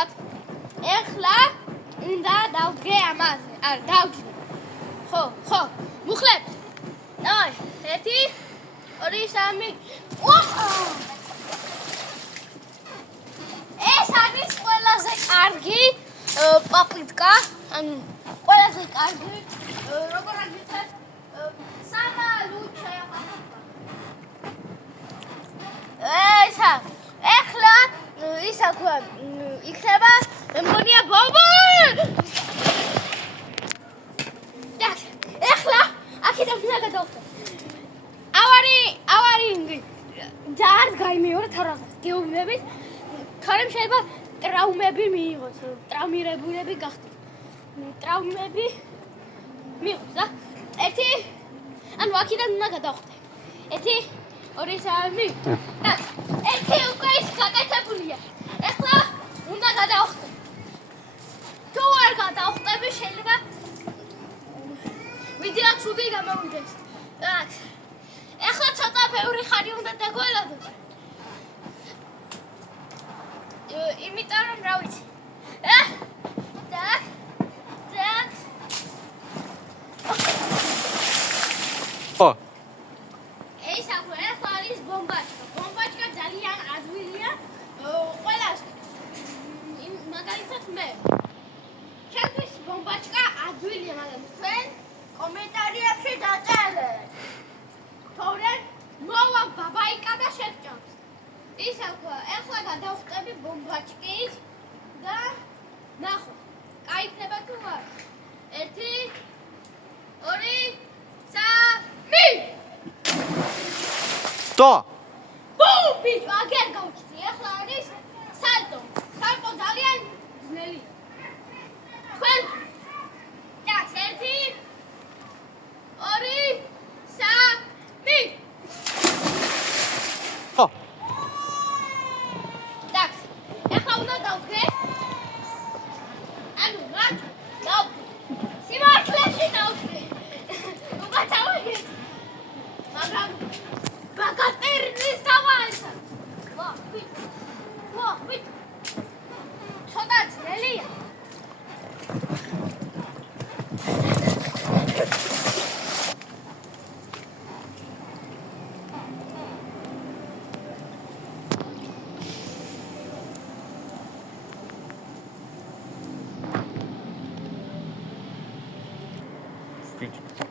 დავთვალოთ. ეხლა უნდა დავდგე ამაზე. არ დავჯდე. ხო. მუხლებ. დავай. 1 2 3. ეს არის ყველაზე კარგი პაპიტკა. ანუ ყველაზე კარგი როგორ აგიხსნათ? სამალუჩე ესა ეხლა ისა თქვა იქნება მე მგონია ბომბა და ეხლა აქედან უნდა გადავხდე ავარი ძალიან გაიმეორეთ რაღაცას გეუბნებით თორემ შეიძლება ტრაუმები მიიღოს ტრაუმირებულები გახდეთ ტრაუმები მიიღოს და 1 ანუ აქედან უნდა გადავხდე 1 2 3 და 1 უკვე ის გაკეთებულია ეხლა უნდა გადავხდე თუ არ გადავხდები შეიძლება ვიდეო ცუდი გამოვიდეს так ეხლა ცოტა ბევრი ხანი უნდა დაგველოდოთ იმიტომ რომ რა ვიცი так ეს ახლა არის ბომბაჩკა ძალიან ადვილია ყველას მაგალითად მე ჩემთვის ბომბაჩკა ადვილია მაგრამ თქვენ კომენტარებში დაწერეთ თორემ მოვა ბაბაიკა და შეგჭამს ის ახლა გადავხტები ბომბაჩკის და ნახოთ კაიფნება თუ არა 1 2 3 და ბუმბი აგერ გავჩდი ახლა არის სალტო ძალიან ძნელი თქვენ так 1 2 3 ხო так ახლა უნდა დავდგე ანუ რა დავდგე სიმართლეში დავდგე უკაცავი მაგრამ ბაგატერნის დავაისა ვით ცოტა ძნელია Good.